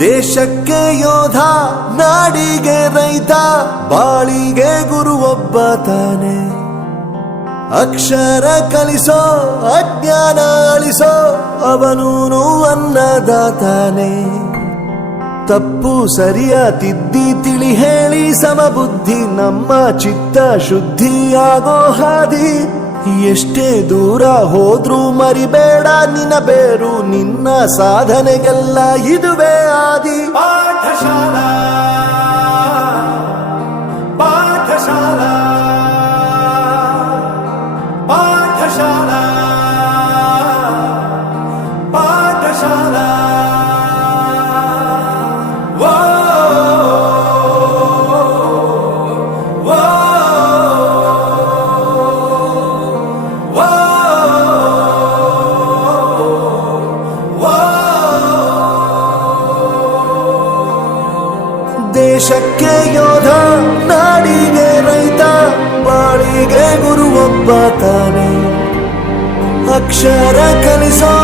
ದೇಶಕ್ಕೆ ಯೋಧ, ನಾಡಿಗೆ ರೈತ, ಬಾಳಿಗೆ ಗುರು ಒಬ್ಬ ತಾನೆ. ಅಕ್ಷರ ಕಲಿಸೋ, ಅಜ್ಞಾನ ಅಳಿಸೋ, ಅವನೂನು ಅನ್ನದಾತಾನೆ. ತಪ್ಪು ಸರಿಯ ತಿದ್ದಿ ತಿಳಿ ಹೇಳಿ ಸಮಬುದ್ಧಿ ನಮ್ಮ ಚಿತ್ತ ಶುದ್ಧಿಯಾಗೋ ಹಾದಿ. ಎಷ್ಟೇ ದೂರ ಹೋದ್ರೂ ಮರಿಬೇಡ ನಿನ್ನ ಬೇರು, ನಿನ್ನ ಸಾಧನೆಗೆಲ್ಲ ಇದುವೇ ಆದಿ. ಪಾಠಶಾಲಾ ಪಾಠಶಾಲಾ ಪಾಠಶಾಲಾ ಪಾಠಶಾಲಾ. ದೇಶಕ್ಕೆ ಯೋಧ, ನಾಡಿಗೆ ರೈತ, ಬಾಳಿಗೆ ಗುರು ಒಬ್ಬ ತಾನೆ. ಅಕ್ಷರ ಕಲಿಸೋ,